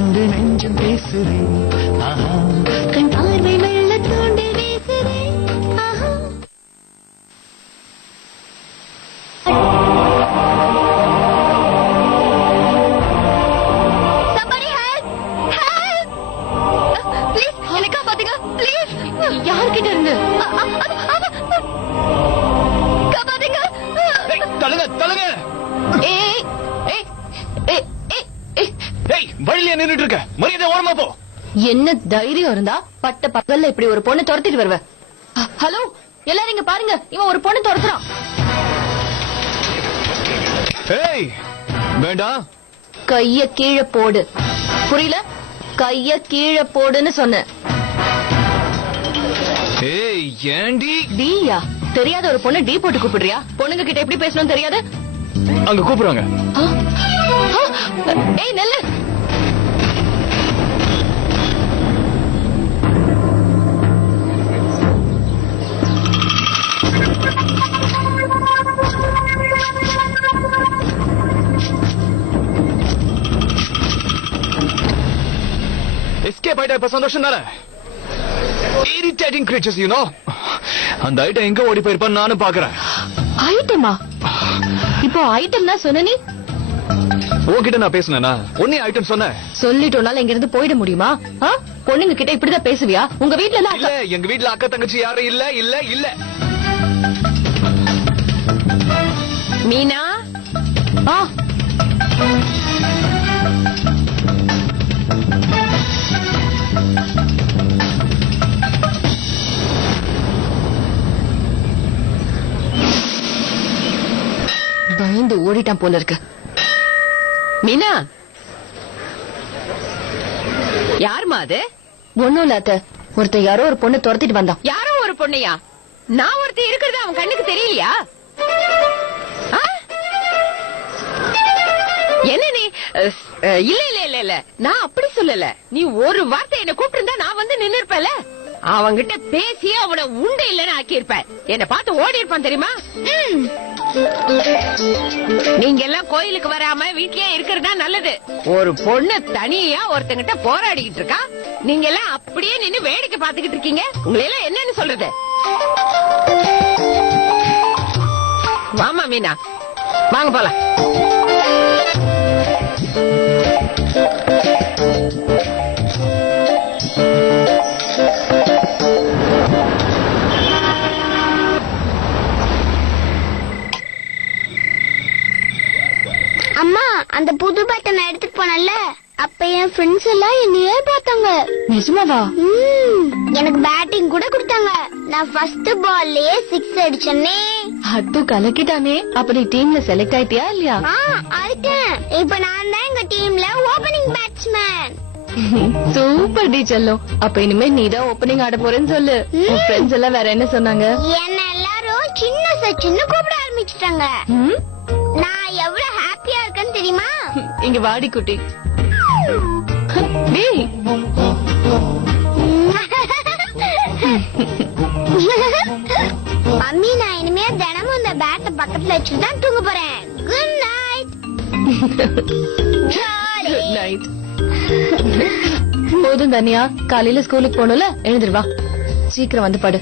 என்று நெஞ்சம் பேசுகிறேன் ஆஹா. நின்னுட்டு இருக்க. மரியாதை ஓரமா போ. என்ன தைரியம் இருந்தா பட்ட பகல்ல இப்படி ஒரு பொண்ணு துரத்திட்டு வருவ. ஹலோ எல்லாரும் இங்க பாருங்க. இவன் ஒரு பொண்ணு துரத்துறான். ஏய் வேண்டாம் கைய கீழே போடு. புரியல? கைய கீழே போடுன்னு சொன்னேன் ஏய் ஏண்டி? டீயா? தெரியாத ஒரு பொண்ணு டீ போட்டு கூப்பிடுறியா? பொண்ணுங்க கிட்ட எப்படி பேசணும் தெரியாது? அங்க? ஆ? ஏய் நெல்லு. எஸ்கேப் ஆயிட்டா இப்ப சந்தோஷம் தானே இரிட்டேட்டிங் கிரீச்சர்ஸ் யூ நோ அந்த ஐட்டம் எங்க ஓடி போயிருப்பான்னு நானும் பாக்குறேன் ஐட்டமா இப்போ ஐட்டம்னா சொன்ன நீ? உன்கிட்ட நான் பேசினேனா? ஒன்னே ஐட்டம் சொன்னேன் சொல்லிட்டோனால இங்க இருந்து போயிட முடியுமா? பொண்ணுங்க கிட்ட இப்படிதான் பேசுவியா? உங்க எல்லாம் இல்ல எங்க வீட்ல அக்கா தங்கச்சி யாரும் இல்ல இல்ல இல்ல. மீனா? ஆ. பயந்து ஓடிட்டான் போல இருக்கு. மீனா! யாருமா அது? ஒண்ணும் இல்ல அத்தை. ஒருத்தன் யாரோ ஒரு பொண்ணு துரத்திட்டு வந்தான். யாரோ ஒரு பொண்ணையா? நான் ஒருத்தி இருக்கிறது அவன் கண்ணுக்கு தெரியலையா? என்ன நீ இல்ல இல்ல இல்ல இல்ல. நான் அப்படி சொல்லல. நீ ஒரு வார்த்தை என்ன கூப்பிட்டு நான் வந்து நின்னு இருப்பல அவன்கிட்ட பேசி அவனை உண்டு இல்லன்னு ஆக்கியிருப்பேன் என்ன பார்த்து ஓடி இருப்பான் தெரியுமா. நீங்க எல்லாம் கோயிலுக்கு வராம வீட்லயே இருக்கிறதா நல்லது. ஒரு பொண்ணு தனியா ஒருத்தங்கிட்ட போராடிக்கிட்டு இருக்கா? நீங்க எல்லாம் அப்படியே நின்னு வேடிக்கை பார்த்துக்கிட்டு இருக்கீங்க? உங்களை எல்லாம் என்னன்னு சொல்றது? வாமா மீனா. வாங்க போலாம். அந்த புது பேட்டை நான் எடுத்துட்டு போனேன்ல அப்ப என் ஃப்ரெண்ட்ஸ் எல்லாம் என்னையே பார்த்தாங்க. நிஜமாவா? எனக்கு பேட்டிங் கூட கொடுத்தாங்க. நான் ஃபர்ஸ்ட் பால்லயே சிக்ஸ் அடிச்சேனே. அது கலக்கிட்டானே. அப்ப நீ டீம்ல செலக்ட் ஆயிட்டியா இல்லையா? ஆயிட்டேன். இப்ப நான் தான் எங்க டீம்ல ஓபனிங் பேட்ஸ்மேன் சூப்பர் டி செல்லம். அப்ப இனிமே நீ தான் ஓப்பனிங் ஆட போறேன்னு சொல்லு. உன் ஃப்ரெண்ட்ஸ் எல்லாம் வேற என்ன சொன்னாங்க? என்ன எல்லாரும் சின்ன சச்சின்னு கூப்பிட ஆரம்பிச்சிட்டாங்க. தெரியுமா? இங்க வாடி குட்டி. மம்மி நான் இனிமே தினமும் இந்த பேட்டை பக்கத்துல வச்சுட்டு தான் தூங்க போறேன். குட் நைட் குட் நைட் போதும் தனியா. காலையில ஸ்கூலுக்கு போகணும்ல? எழுந்துரு வா. சீக்கிரம் வந்து படு.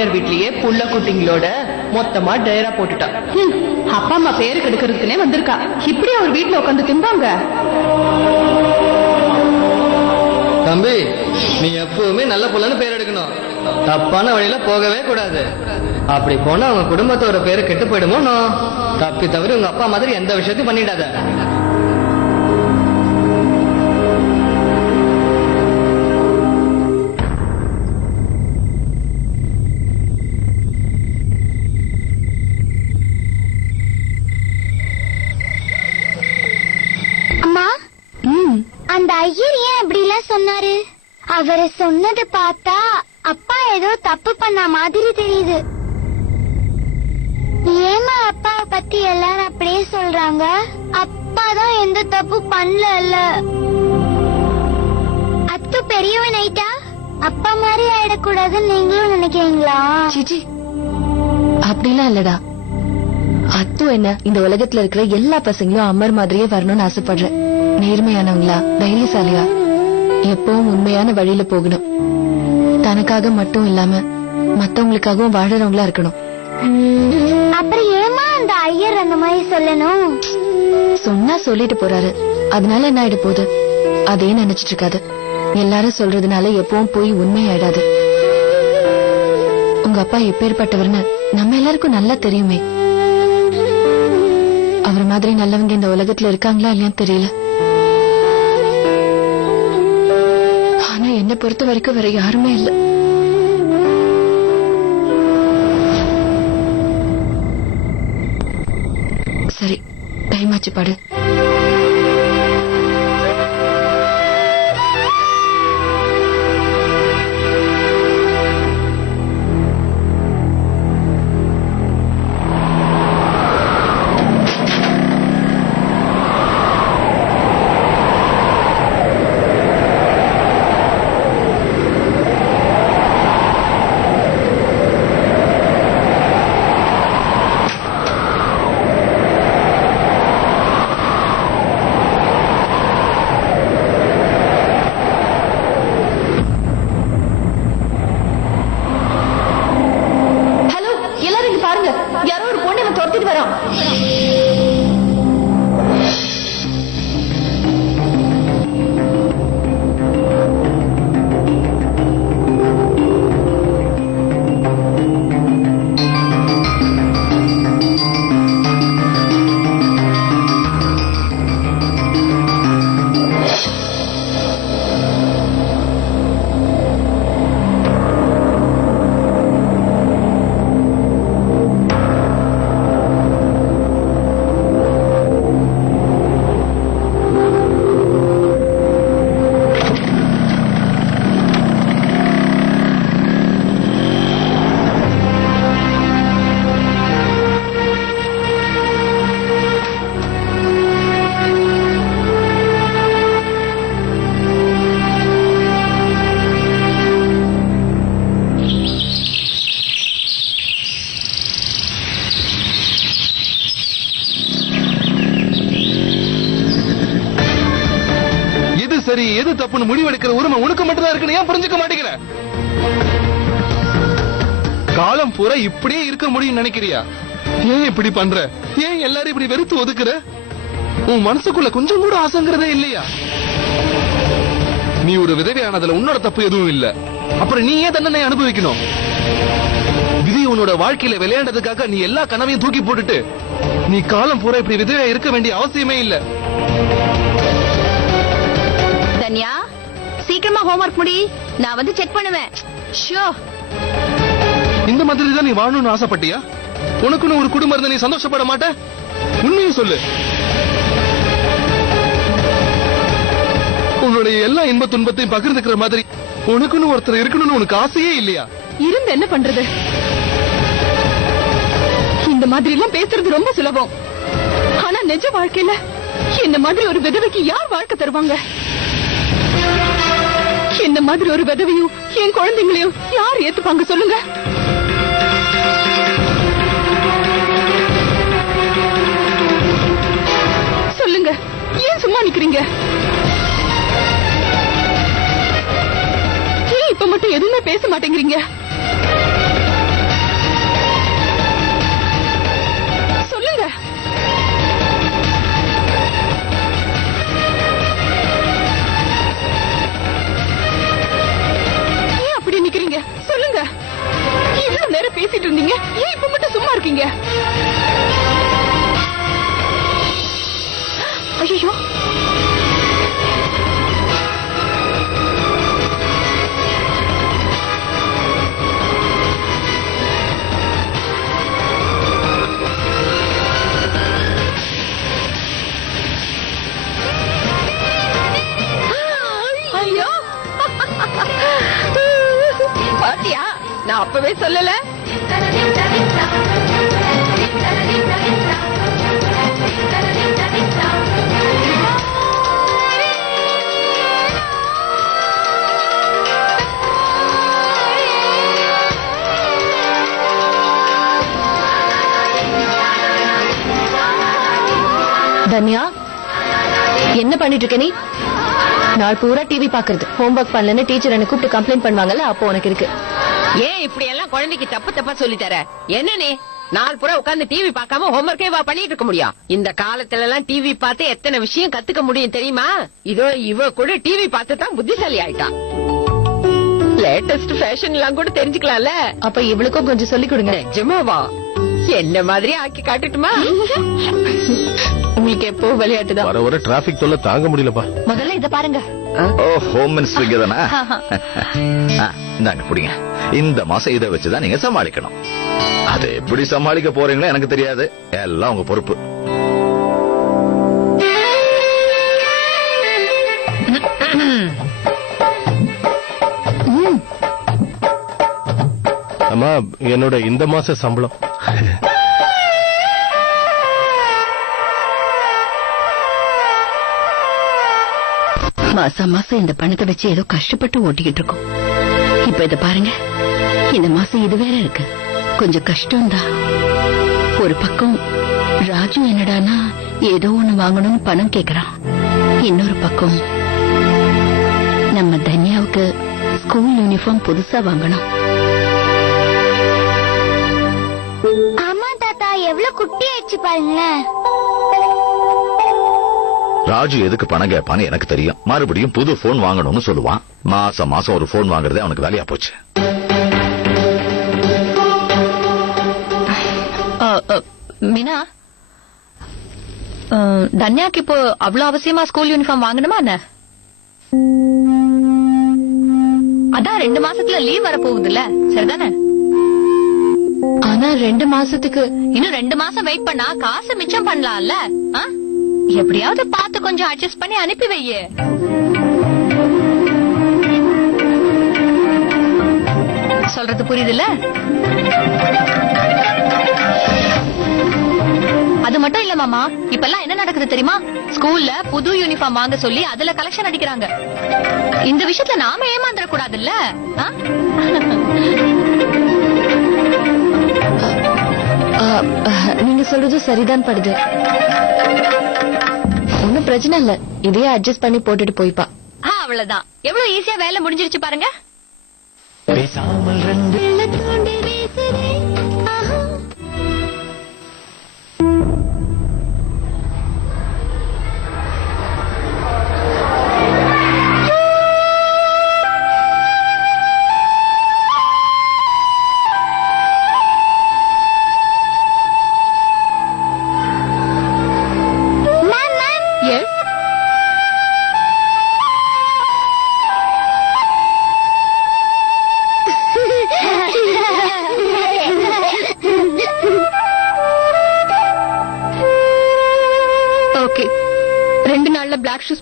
மாமியார் வீட்லயே புள்ள குட்டிங்களோட மொத்தமா டயரா போட்டுட்டா. அப்பா அம்மா பேரு கெடுக்கிறதுக்குனே வந்திருக்கா. இப்படி அவர் வீட்டுல உட்காந்து திம்பாங்க. தம்பி நீ எப்பவுமே நல்ல புள்ளன்னு பேர் எடுக்கணும். தப்பான வழியில போகவே கூடாது. அப்படி போனா அவங்க குடும்பத்தோட பேரு கெட்டு போயிடுமோ தப்பி தவிர உங்க அப்பா மாதிரி எந்த விஷயத்தையும் பண்ணிடாத. சொன்னதை பார்த்தா அப்பா ஏதோ தப்பு பண்ண மாதிரி தெரியுது. ஏமா அப்பாவை பத்தி எல்லாரும் அப்படியே சொல்றாங்க? அப்பா தான் எந்த தப்பு பண்ணல அத்து பெரியவன் ஆயிட்டா அப்பா மாதிரி ஆயிடக்கூடாதுன்னு நீங்களும் நினைக்கிறீங்களா? சிச்சி அப்படிலாம் இல்லடா. அத்து என்ன இந்த உலகத்துல இருக்கிற எல்லா பசங்களும் அமர் மாதிரியே வரணும்னு ஆசைப்படுறேன். நேர்மையானவங்களா தைரியசாலியா? எப்பவும் உண்மையான வழியில போகணும். தனக்காக மட்டும் இல்லாம மத்தவங்களுக்காகவும் வாழறவங்களா இருக்கணும். அப்புறம் ஏமா அந்த ஐயர் அந்த மாதிரி சொல்லணும்? சொன்னா சொல்லிட்டு போறாரு. அதனால என்ன ஆயிட போகுது? அதே நினைச்சிட்டு இருக்காது. எல்லாரும் சொல்றதுனால எப்பவும் போய் உண்மையாயிடாது. உங்க அப்பா எப்பேற்பட்டவர்னு நம்ம எல்லாருக்கும் நல்லா தெரியுமே. அவர் மாதிரி நல்லவங்க இந்த உலகத்துல இருக்காங்களா இல்லையான்னு தெரியல. பொறுத்த வரைக்கும் வேற யாருமே இல்லை. சரி டைம் ஆச்சு பாடு. எது தப்புன்னு முடிவெடுக்கிற உரிமை உனக்கு மட்டும்தான் இருக்குன்னு ஏன் புரிஞ்சுக்க மாட்டேங்கிற? காலம் பூரா இப்படியே இருக்க முடியும் நினைக்கிறியா? ஏன் இப்படி பண்ற? ஏன் எல்லாரும் இப்படி வெறுத்து ஒதுக்குற? உன் மனசுக்குள்ள கொஞ்சம் கூட ஆசைங்கிறதே இல்லையா? நீ ஒரு விதவையானதுல உன்னோட தப்பு எதுவும் இல்ல. அப்புறம் நீ ஏன் தண்டனை அனுபவிக்கணும்? விதி உன்னோட வாழ்க்கையில விளையாண்டதுக்காக நீ எல்லா கனவையும் தூக்கி போட்டுட்டு நீ காலம் பூரா இப்படி விதவையா இருக்க வேண்டிய அவசியமே இல்ல. தன்யா சீக்கிரமா ஹோம்ஒர்க் முடி. நான் வந்து செக் பண்ணுவேன். ஷோ இந்த மாதிரி தான் நீ வாழணும்னு ஆசைப்பட்டியா? உனக்குன்னு ஒரு குடும்பம் இருந்தா நீ சந்தோஷப்பட மாட்ட? உண்மையை சொல்லு. உன்னுடைய எல்லா இன்ப துன்பத்தையும் பகிர்ந்துக்கிற மாதிரி உனக்குன்னு ஒருத்தர் இருக்கணும்னு உனக்கு ஆசையே இல்லையா? இருந்து என்ன பண்றது? இந்த மாதிரி எல்லாம் பேசுறது ரொம்ப சுலபம். ஆனா நிஜ வாழ்க்கையில இந்த மாதிரி ஒரு விதவைக்கு யார் வாழ்க்கை தருவாங்க? இந்த மாதிரி ஒரு விதவையும் என் குழந்தைங்களையும் யார் ஏத்துப்பாங்க சொல்லுங்க? சொல்லுங்க. ஏன் சும்மா நிக்கிறீங்க? ஏன் இப்ப மட்டும் எதுவுமே பேச மாட்டேங்கிறீங்க? ஏன் இப்ப மட்டும் சும்மா இருக்கீங்க? தன்யா என்ன பண்ணிட்டு இருக்க நீ? நாள் பூரா டிவி பாக்குறது ஹோம்ஒர்க் பண்ணலன்னு டீச்சர் என்ன கூப்பிட்டு கம்ப்ளைண்ட் பண்ணுவாங்கல்ல அப்போ உனக்கு இருக்கு. ஏன் இப்படி எல்லாம் குழந்தைக்கு தப்பு தப்பா சொல்லி தர? என்ன நீ? நாள் பூரா உட்கார்ந்து டிவி பார்க்காம ஹோம்ஒர்க்கே வா பண்ணிட்டு இருக்க முடியும். இந்த காலத்துல எல்லாம் டிவி பார்த்து எத்தனை விஷயம் கத்துக்க முடியும் தெரியுமா? இதோ இவ கூட டிவி பார்த்து தான் புத்திசாலி ஆயிட்டா. லேட்டஸ்ட் ஃபேஷன் எல்லாம் கூட தெரிஞ்சுக்கலாம்ல. அப்ப இவளுக்கும் கொஞ்சம் சொல்லி கொடுங்க. நிஜமாவா? என்ன மாதிரி ஆக்கி காட்டுட்டுமா? உங்களுக்கு எப்போ விளையாட்டுதான்? வர வர டிராபிக் தொல்லை தாங்க முடியலப்பா. முதல்ல இத பாருங்க. ஓ ஹோம் மினிஸ்டர் இங்க தானே? இந்தாங்க புடிங்க. இந்த மாசம் இதை வச்சுதான் நீங்க சமாளிக்கணும். அது எப்படி சமாளிக்க போறீங்களோ எனக்கு தெரியாது. எல்லாம் உங்க பொறுப்பு. அம்மா என்னோட இந்த மாச சம்பளம். மாசம் மாசம் இந்த பணத்தை வச்சு ஏதோ கஷ்டப்பட்டு ஓட்டிக்கிட்டு இருக்கோம். இப்ப இத பாருங்க. இந்த மாசம் இது வேற இருக்கு. கொஞ்சம் கஷ்டம்தான். ஒரு பக்கம் ராஜு என்னடானா ஏதோ ஒண்ணு வாங்கணும்னு பணம் கேக்குறான். இன்னொரு பக்கம் நம்ம தன்யாவுக்கு ஸ்கூல் யூனிஃபார்ம் புதுசா வாங்கணும். ஆமா தாத்தா எவ்வளவு குட்டி ஆயிடுச்சு பாருங்களேன். ராஜு எதுக்கு பணம் கேட்பான்னு எனக்கு தெரியும். மறுபடியும் புது போன் வாங்கணும்னு சொல்லுவான். மாசம் மாசம் ஒரு போன் வாங்குறதே அவனுக்கு வேலையா போச்சு. மீனா? தன்யாக்கு இப்போ அவ்வளவு அவசியமா ஸ்கூல் யூனிஃபார்ம் வாங்கணுமா என்ன? அதான் ரெண்டு மாசத்துல லீவ் வர போகுதுல்ல சரிதானே? ஆனா ரெண்டு மாசத்துக்கு இன்னும் ரெண்டு மாசம் வெயிட் பண்ணா காசு மிச்சம் பண்ணலாம்ல. ஆ? எப்படியாவது பார்த்து கொஞ்சம் அட்ஜஸ்ட் பண்ணி அனுப்பி வையே. சொல்றது புரியுதுல்ல? அது மட்டும் இல்ல மாமா இப்பெல்லாம் என்ன நடக்குது தெரியுமா? ஸ்கூல்ல புது யூனிஃபார்ம் வாங்க சொல்லி அதுல கலெக்ஷன் அடிக்கிறாங்க. இந்த விஷயத்துல நாம ஏமாந்துட கூடாதுல்ல? இல்ல நீங்க சொல்றது சரிதான் படுது. பிரச்சனை இல்ல. இதையே அட்ஜஸ்ட் பண்ணி போட்டுட்டு போய்ப்பா. அவ்வளவுதான். எவ்வளவு ஈஸியா வேலை முடிஞ்சிருச்சு பாருங்க. பேசாமல்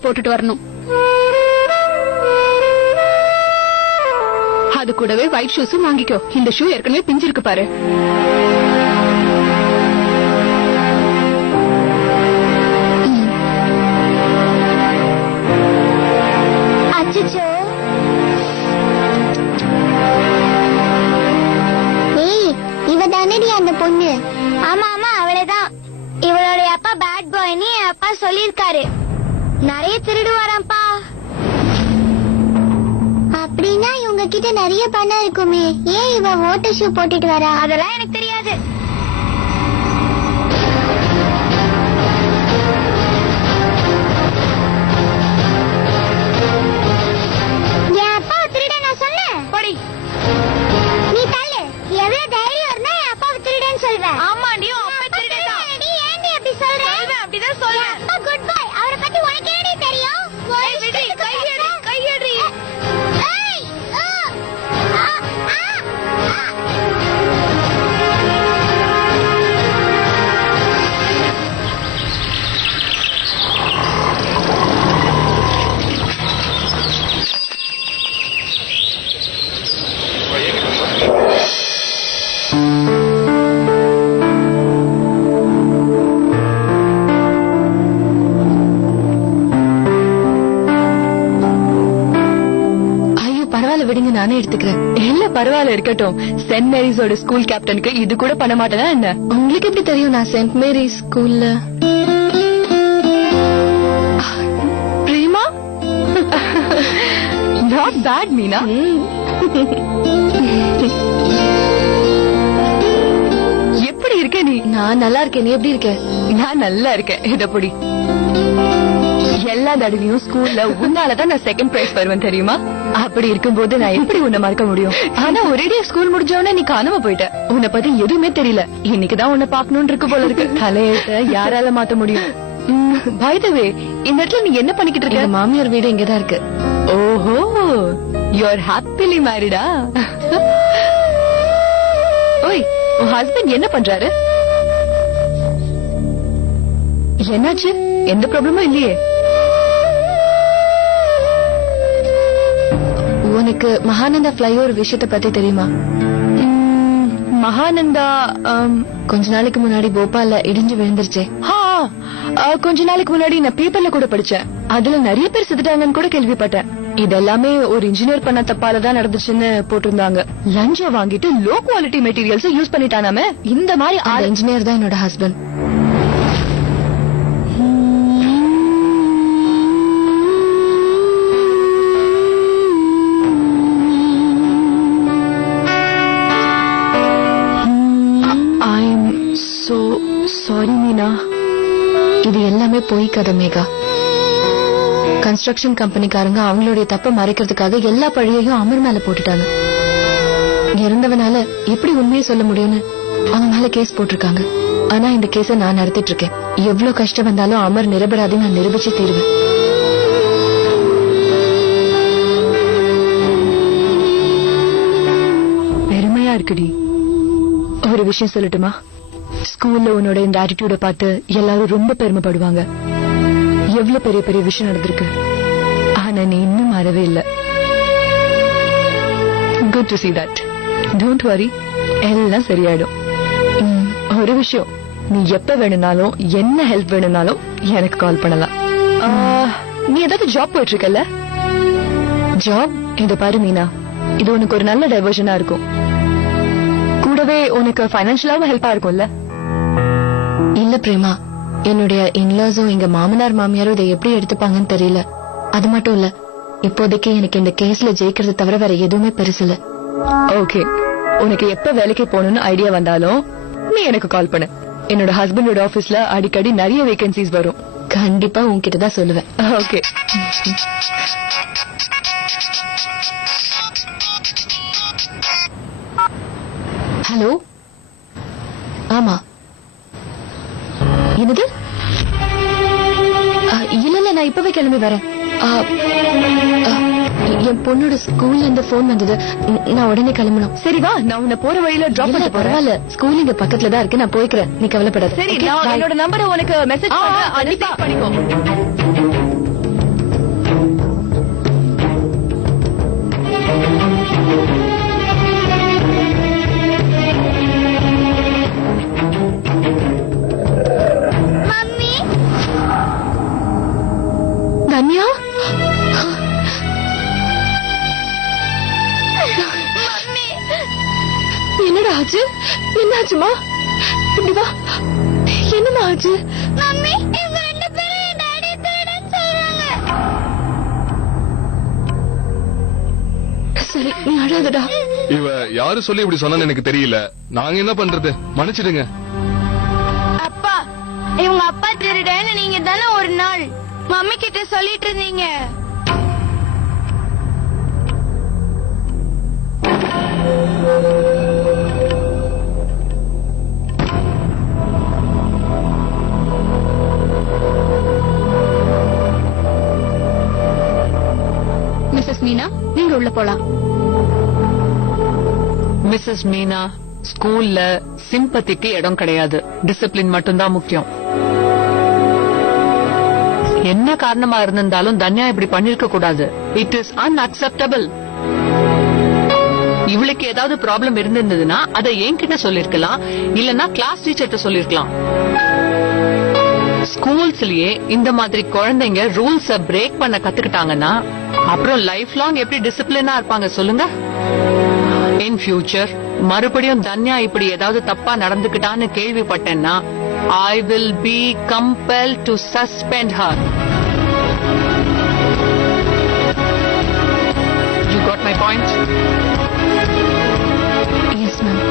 போட்டுட்டு வரணும். அது கூடவே ஒயிட் ஷூஸும் வாங்கிக்கோ. இந்த ஷூ ஏற்கனவே பிஞ்சிருக்கு பாரு. போட்டுட்டு வர. அதெல்லாம் எனக்கு நானே எடுத்துக்கிறேன். இல்ல பரவாயில்ல இருக்கட்டும். சென்ட் மேரிஸோட ஸ்கூல் கேப்டனுக்கு இது கூட பண்ண மாட்டேனா என்ன? உங்களுக்கு எப்படி தெரியும் நான் சென்ட் மேரி ஸ்கூல்ல பிரேமா? Not bad Meena. எப்படி இருக்க நீ? நான் நல்லா இருக்கேன். நீ எப்படி இருக்க? நான் நல்லா இருக்கேன். இதப்படி எல்லா தடவையும் ஸ்கூல்ல உன்னாலதான் நான் செகண்ட் பிரைஸ் வருவேன் தெரியுமா? அப்படி இருக்கும்போது நான் எப்படி உன்னை மறக்க முடியும்? ஆனா ஒரேடியா ஸ்கூல் முடிஞ்ச உடனே நீ காணாம போயிட்ட. உன்னை பத்தி எதுவுமே தெரியல. இன்னைக்குதான் உன்னை பாக்கணும்னு இருக்கு போல இருக்கு. தலையெழுத்த யாரால மாத்த முடியும்? பைதவே இந்த இடத்துல நீ என்ன பண்ணிக்கிட்டு இருக்க? மாமியார் வீடு இங்கதான் இருக்கு. ஓஹோ யூ ஆர் ஹாப்பிலி மேரிடா ஓய் உன் ஹஸ்பண்ட் என்ன பண்றாரு? என்னாச்சு? எந்த ப்ராப்ளமும் இல்லையே. உனக்கு மகானந்தா ஃபிளைஓவர் விஷயத்த பத்தி தெரியுமா? மகானந்தா கொஞ்ச நாளைக்கு முன்னாடி போபால்ல இடிஞ்சு விழுந்துருச்சே. கொஞ்ச நாளைக்கு முன்னாடி நான் பேப்பர்ல கூட படிச்சேன். அதுல நிறைய பேர் செத்துட்டாங்கன்னு கூட கேள்விப்பட்டேன். இதெல்லாமே ஒரு இன்ஜினியர் பண்ண தப்பால தான் நடந்துச்சுன்னு போட்டிருந்தாங்க. லஞ்சம் வாங்கிட்டு லோ குவாலிட்டி மெட்டீரியல்ஸ் யூஸ் பண்ணிட்டானாமே. இந்த மாதிரி இன்ஜினியர் தான் என்னோட ஹஸ்பண்ட் எல்லாமே மேகா. கன்ஸ்ட்ரக்ஷன் கம்பெனிக்காரங்க அவங்களுடைய தப்ப மறைக்கிறதுக்காக எல்லா பழியையும் அமர் மேல போட்டுட்டாங்க. இறந்தவனால எப்படி உண்மையை சொல்ல முடியும்னு அவன் மேல கேஸ் போட்டிருக்காங்க. ஆனா இந்த கேஸ நான் நடத்திட்டு இருக்கேன் எவ்வளவு கஷ்டம் வந்தாலும் அமர் நிரபராதி நான் நிரூபிச்சு தீருவேன். பெருமையா இருக்குடி. ஒரு விஷயம் சொல்லட்டுமா? ஸ்கூல்ல உன்னோட இந்த ஆட்டிடியூட பார்த்து எல்லாரும் ரொம்ப பெருமைப்படுவாங்க. எவ்வளவு பெரிய பெரிய விஷயம் நடந்திருக்கு. ஆனா நீ இன்னும் மாறவே இல்ல. Good to see that don't worry எல்லாம் சரியாயிடும். ஒரு விஷயம். நீ எப்ப வேணும்னாலும் என்ன ஹெல்ப் வேணும்னாலும் எனக்கு கால் பண்ணலாம். நீ ஏதாவது ஜாப் போயிட்டு இருக்கல ஜாப் இது பாரு மீனா. இது உனக்கு ஒரு நல்ல டைவர்ஷனா இருக்கும். கூடவே உனக்கு பைனான்சியலாவும் ஹெல்ப்பா இருக்கும்ல? இல்ல பிரேமா. என்னுடைய இன்லாஸும் எங்க மாமனார் மாமியாரும் இதை எப்படி எடுத்துப்பாங்கன்னு தெரியல. அது மட்டும் இல்ல இப்போதைக்கு எனக்கு இந்த கேஸ்ல ஜெயிக்கிறது தவிர வேற எதுவுமே பெருசு இல்ல. ஓகே உனக்கு எப்ப வேலைக்கு போகணும்னு ஐடியா வந்தாலும் நீ எனக்கு கால் பண்ணு. என்னோட ஹஸ்பண்டோட ஆபீஸ்ல அடிக்கடி நிறைய வேகன்சிஸ் வரும். கண்டிப்பா உன்கிட்ட தான் சொல்லுவேன். ஓகே ஹலோ ஆமா. என்னது? இல்ல நான் இப்பவே கிளம்பி வரேன். என் பொண்ணோட ஸ்கூல்ல இருந்து போன் வந்தது நான் உடனே கிளம்பணும். சரி வா. நான் உன்னை போற வழியில டிராப் பண்ண பரவாயில்ல. ஸ்கூல் இங்க பக்கத்துல தான் இருக்கு. நான் போய்க்கிறேன். நீ கவலைப்படாத. சரி நான். என்னோட நம்பரை உனக்கு மெசேஜ் பண்ணிக்கோ. மம்மி. என்னடா ஆச்சு? என்னாச்சுமா? இப்படி வா. என்னமா ஆச்சு? மம்மி இவங்க ரெண்டு பேரும் என் டாடி திருடன் சொல்றாங்க. சரி நீ அழாதடா. இவ யாரு சொல்லி இப்படி சொன்னு எனக்கு தெரியல. நாங்க என்ன பண்றது? மன்னிச்சிடுங்க. அப்பா இவங்க அப்பா திருடன்னு நீங்க தானே ஒரு நாள் மம்மி கிட்ட சொல்லிட்டு இருந்தீங்க. மிஸ்ஸஸ் மீனா நீங்க உள்ள போலாம். மிஸ்ஸஸ் மீனா ஸ்கூல்ல சிம்பத்திக்கு இடம் கிடையாது. டிசிப்ளின் மட்டும்தான் முக்கியம். என்ன காரணமா இருந்திருந்தாலும் தன்யா இப்படி பண்ணிருக்க கூடாது. இட் இஸ் அன்அக்செப்டபிள் இவளுக்கு ஏதாவது ப்ராப்ளம் இருந்திருந்ததுன்னா அதை என்கிட்ட சொல்லிருக்கலாம். இல்லனா கிளாஸ் டீச்சர்கிட்ட சொல்லிருக்கலாம். ஸ்கூல்ஸ்லயே இந்த மாதிரி குழந்தைங்க ரூல்ஸ பிரேக் பண்ண கத்துக்கிட்டாங்கன்னா அப்புறம் லைஃப் லாங் எப்படி டிசிப்ளினா இருப்பாங்க சொல்லுங்க? இன் ஃபியூச்சர் மறுபடியும் தன்யா இப்படி ஏதாவது தப்பா நடந்துக்கிட்டான்னு கேள்விப்பட்டேன்னா I will be compelled to suspend her you got my point yes ma'am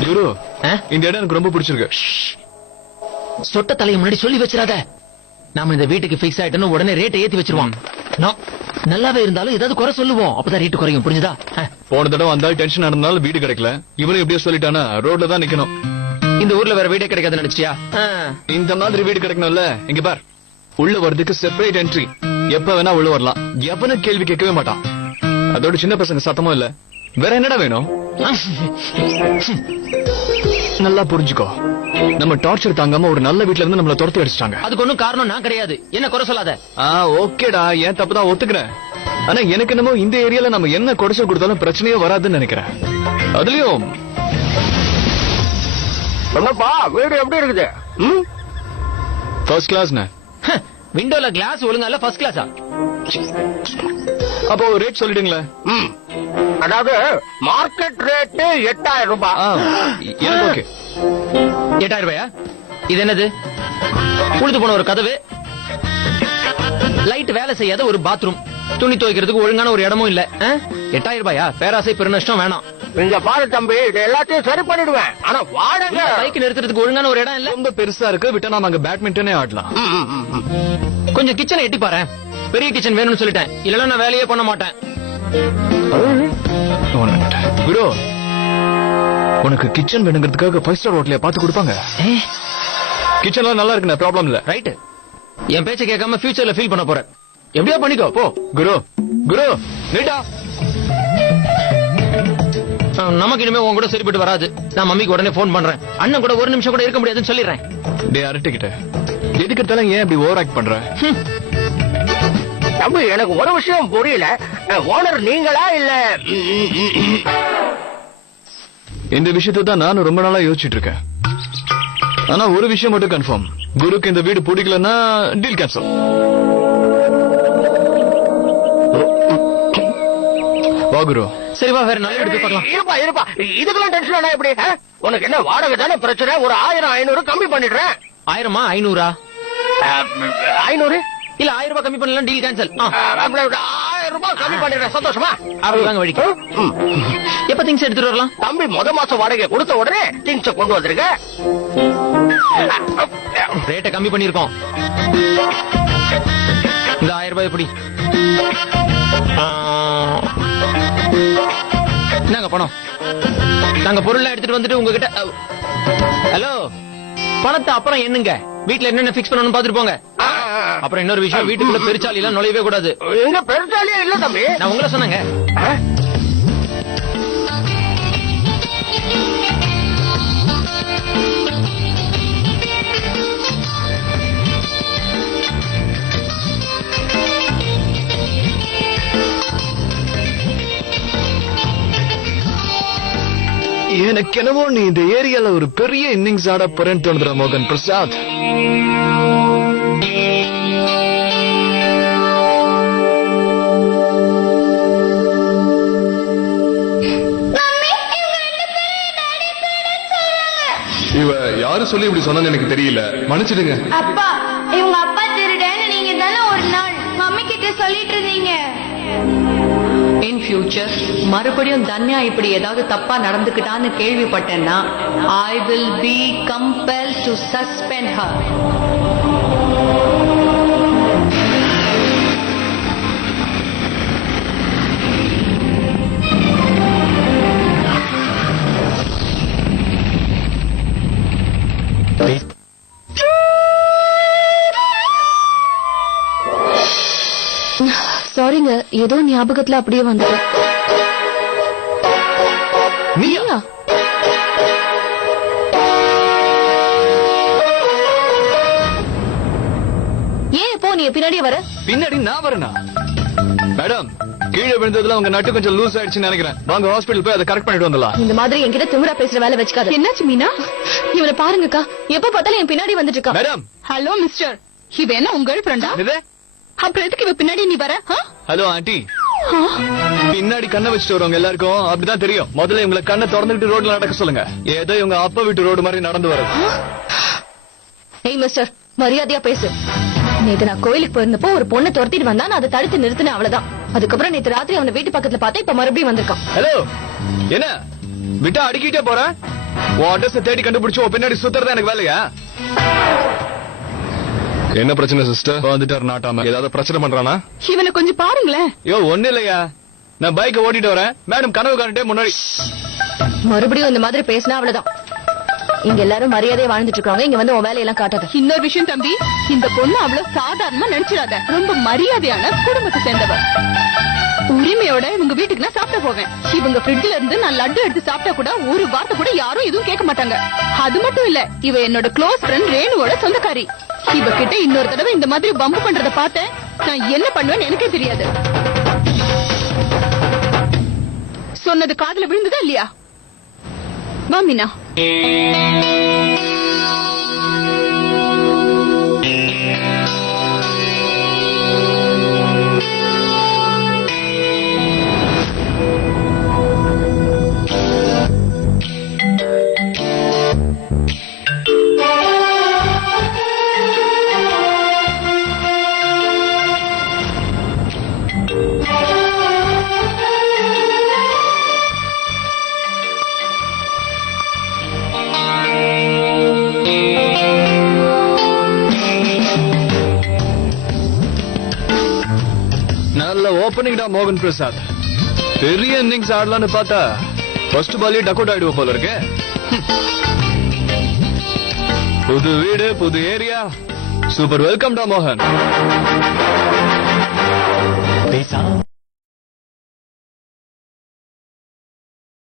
குரு இந்த இடம் எனக்கு ரொம்ப பிடிச்சிருக்கு சொட்ட தலையை முன்னாடி சொல்லி வச்சிடாத நாம இந்த வீட்டுக்கு பிக்ஸ் ஆயிட்டோம்னு உடனே ரேட்டை ஏத்தி வச்சிருவோம். நல்லாவே இருந்தாலும் ஏதாவது குறை சொல்லுவோம். அப்பதான் ரேட்டு குறையும். புரிஞ்சுதா. போன தடவை வந்தாலும் டென்ஷன் நடந்தாலும் வீடு கிடைக்கல. இவனும் எப்படியோ சொல்லிட்டானா ரோட்ல தான் நிக்கணும். இந்த ஊர்ல வேற வீடே கிடைக்காதுன்னு நினைச்சியா? இந்த மாதிரி வீடு கிடைக்கணும்ல இங்க பார். உள்ள வர்றதுக்கு செப்பரேட் என்ட்ரி எப்ப வேணா உள்ள வரலாம். எவனும் கேள்வி கேட்கவே மாட்டான். அதோட சின்ன பசங்க சத்தமும் இல்ல. வேற என்னடா வேணும்? நல்லா புரிஞ்சுக்கோ. நம்ம டார்ச்சர் தாங்காம ஒரு நல்ல வீட்ல இருந்து நம்மள துரத்தி அடிச்சிட்டாங்க. அதுக்கு ஒண்ணும் காரணம் நான் கிடையாது. என்ன குறை சொல்லாத. ஆ ஓகேடா ஏன் தப்பு தான் ஒத்துக்கிறேன். ஆனா எனக்கு என்னமோ இந்த ஏரியால நம்ம என்ன குறைச்சல் கொடுத்தாலும் பிரச்சனையே வராதுன்னு நினைக்கிறேன். அதுலயும் என்னப்பா வீடு எப்படி இருக்குது? ம்? ஃபர்ஸ்ட் கிளாஸ்ண்ணே விண்டோல கிளாஸ் ஒழுங்கா இல்ல ஃபர்ஸ்ட் கிளாஸா அப்போ ரேட் சொல்லிடுங்களேன். ம். அதாவது மார்க்கெட் ரேட்டு எட்டாயிரம் ரூபாய். எனக்கு எட்டாயிரம் ரூபாயா? இது என்னது? உழுது போன ஒரு கதவு. லைட் வேலை செய்யாத ஒரு பாத்ரூம் துணி துவைக்கிறதுக்கு ஒழுங்கான ஒரு இடமும் இல்ல? எட்டாயிரம் ரூபாயா? பேராசை பெருநஷ்டம் வேணாம். இங்க பாரு தம்பி இது எல்லாத்தையும் சரி பண்ணிடுவேன். ஆனா வாடகை. பைக் நிறுத்துறதுக்கு ஒழுங்கான ஒரு இடம் இல்ல? ரொம்ப பெருசா இருக்கு விட்டா நாம அங்க பேட்மிண்டனே ஆடலாம். கொஞ்சம் கிச்சனை எட்டி பாரு பெரிய கிச்சன் வேணும்னு சொல்லிட்டேன். இல்லன்னா நான் வேலையே பண்ண மாட்டேன். குரு உனக்கு கிச்சன் வேணுங்கிறதுக்காக ஃபைவ் ஸ்டார் ஹோட்டலைய பார்த்து கொடுப்பாங்க. கிச்சன்லாம் நல்லா இருக்குண்ணே ப்ராப்ளம் இல்ல. ரைட் என் பேச்ச கேட்காம ஃபியூச்சர்ல ஃபீல் பண்ண போறேன். எப்படியோ பண்ணிக்கோ போ. குரு குரு நீட்டா. நமக்கு இனிமே உன் கூட சரிப்பட்டு வராது. நான் மம்மிக்கு உடனே ஃபோன் பண்றேன். அண்ணன் கூட ஒரு நிமிஷம் கூட இருக்க முடியாதுன்னு சொல்லிடுறேன். டே அரட்டிக்கிட்ட. எதுக்கு ஏன் இப்படி ஓவர் ஆக்ட் பண்ற தம்பி எனக்கு ஒரு விஷயம் புரியல. ஓனர் நீங்களா இல்ல. இந்த விஷயத்தை தான் நானும் ரொம்ப நாளா யோசிச்சுட்டு இருக்கேன். ஆனா ஒரு விஷயம் மட்டும் கன்ஃபார்ம் குருக்கு இந்த வீடு பிடிக்கலன்னா டீல் கேன்சல் வா குரு. சரி வா வேற நல்ல எடுத்து பார்க்கலாம். இருப்பா இருப்பா. இதுக்கெல்லாம் டென்ஷன் ஆனா எப்படி? உனக்கு என்ன வாடகை தானே பிரச்சனை? ஒரு ஆயிரம் ஐநூறு கம்மி பண்ணிடுறேன். ஆயிரமா ஐநூறா? ஐநூறு? இல்ல ஆயிரம் ரூபாய் கம்மி பண்ணலாம் டீல் கேன்சல் ஆயிரம் ரூபாய் கம்மி பண்ணிடுறேன். சந்தோஷமா? அவ்வளவுதாங்க வழிக்கு. ம். எப்ப திங்ஸ் எடுத்துட்டு வரலாம்? தம்பி முத மாசம் வாடகை கொடுத்த உடனே திங்ஸ் கொண்டு வந்திருக்க. ரேட்டை கம்மி பண்ணிருக்கோம் இந்த ஆயிரம் ரூபாய் எப்படி? பணம். நாங்க பொருள்லாம் எடுத்துட்டு வந்துட்டு உங்ககிட்ட ஹலோ? பணத்தை அப்புறம் என்னங்க? வீட்ல என்னென்ன ஃபிக்ஸ் பண்ணணும்னு பாத்துட்டு போங்க. அப்புறம் இன்னொரு விஷயம் வீட்டுக்குள்ள பெருச்சாலி எல்லாம் நுழையவே கூடாது. எங்க பெருசாலியே இல்ல தம்பி. நான் உங்களை சொன்னேங்க. ஆ? எனக்கு என்னவோ நீ இந்த ஏரியால ஒரு பெரிய இன்னிங்ஸ் ஆட போறேன்னு தோணுதுடா மோகன் பிரசாத். யாரு சொல்லி இப்படி சொன்னான்னு எனக்கு தெரியல. மன்னிச்சிடுங்க. அப்பா இவங்க அப்பா திருடன்னு நீங்க தானே ஒரு நாள் மம்மி கிட்ட சொல்லிட்டு இருந்தீங்க. இன் ஃபியூச்சர் மறுபடியும் தன்யா இப்படி ஏதாவது தப்பா நடந்துக்கிட்டான்னு கேள்விப்பட்டேன்னா I will be compel to suspend her சாரிங்க ஏதோ ஞாபகத்துல அப்படியே வந்துட்டேன் நீயா ஏன் நீ பின்னாடியே வர? பின்னாடி நான் வரேனா? மேடம் கீழே விழுந்ததுல உங்க நட்டு கொஞ்சம் லூஸ் ஆயிடுச்சுன்னு நினைக்கிறேன். வாங்க ஹாஸ்பிடல் போய் அதை கரெக்ட் பண்ணிட்டு வந்துடலாம். இந்த மாதிரி என்கிட்ட திமிரா பேசுற வேலை வச்சுக்காத. என்னாச்சு மீனா? இவனை பாருங்கக்கா எப்ப பார்த்தாலும் என் பின்னாடி வந்துட்டு இருக்கா. மேடம். ஹலோ மிஸ்டர் இவ என்ன உங்க ஃப்ரெண்டா அப்புறம் எதுக்கு இவ பின்னாடி நீ வர? ஹலோ ஆண்டி பின்னாடி கண்ணை வச்சுட்டு வரவங்க எல்லாருக்கும். அப்படிதான் தெரியும். முதல்ல இவங்களை கண்ணை திறந்துட்டு ரோட்ல நடக்க சொல்லுங்க. ஏதோ இவங்க அப்பா வீட்டு ரோடு மாதிரி நடந்து ஏய் மிஸ்டர் மரியாதையா பேசு. நேத்து நான் கோயிலுக்கு போயிருந்தப்போ ஒரு பொண்ணை துரத்திட்டு வந்தா நான் அதை தடுத்து நிறுத்தினேன் அவ்வளவுதான். அதுக்கப்புறம் நேத்து ராத்திரி அவனை வீட்டு பக்கத்துல பார்த்தா இப்ப மறுபடியும் வந்திருக்கான். ஹலோ என்ன? விட்டா அடிக்கிட்டே போற? உன் அட்ரஸ் தேடி கண்டுபிடிச்சு பின்னாடி சுத்துறதா எனக்கு வேலையா? என்ன பிரச்சனை சிஸ்டர் வந்துட்டாரு நாட்டாம ஏதாவது பிரச்சனை பண்றானா? இவனை கொஞ்சம் பாருங்களேன். யோ ஒண்ணு இல்லையா நான் பைக்கை ஓட்டிட்டு வரேன். மேடம் கனவு காண்டே முன்னாடி மறுபடியும் இந்த மாதிரி பேசினா அவ்வளவுதான். இங்க எல்லாரும் மரியாதையா வாழ்ந்துட்டு இருக்காங்க. இங்க வந்து உன் வேலையெல்லாம் காட்டாத. இன்னொரு விஷயம் தம்பி இந்த பொண்ணு அவ்வளவு சாதாரணமா நினைச்சிடாத. ரொம்ப மரியாதையான குடும்பத்தை சேர்ந்தவ. உரிமையோட இவங்க வீட்டுக்கு நான் சாப்பிட போவேன். இவங்க ஃப்ரிட்ஜ்ல இருந்து நான் லட்டு எடுத்து சாப்பிட்டா கூட ஒரு வார்த்தை கூட யாரும் எதுவும் கேட்க மாட்டாங்க. அது மட்டும் இல்ல இவ என்னோட க்ளோஸ் ஃப்ரெண்ட் ரேணுவோட சொந்தக்காரி. இவ இன்னொரு தடவை இந்த மாதிரி பம்பு பண்றத பார்த்தேன். நான் என்ன பண்ணுவேன்னு எனக்கே தெரியாது. சொன்னது காதல விழுந்ததா இல்லையா? வா மீனா. மோகன் பிரசாத். பெரிய இன்னிங்ஸ் ஆடலாம்னு பார்த்தா ஃபர்ஸ்ட் பாலே டக்கோட் ஆயிடுவ ஆயிடுவோம் போல இருக்கு. புது வீடு புது ஏரியா சூப்பர் வெல்கம் டா மோகன்.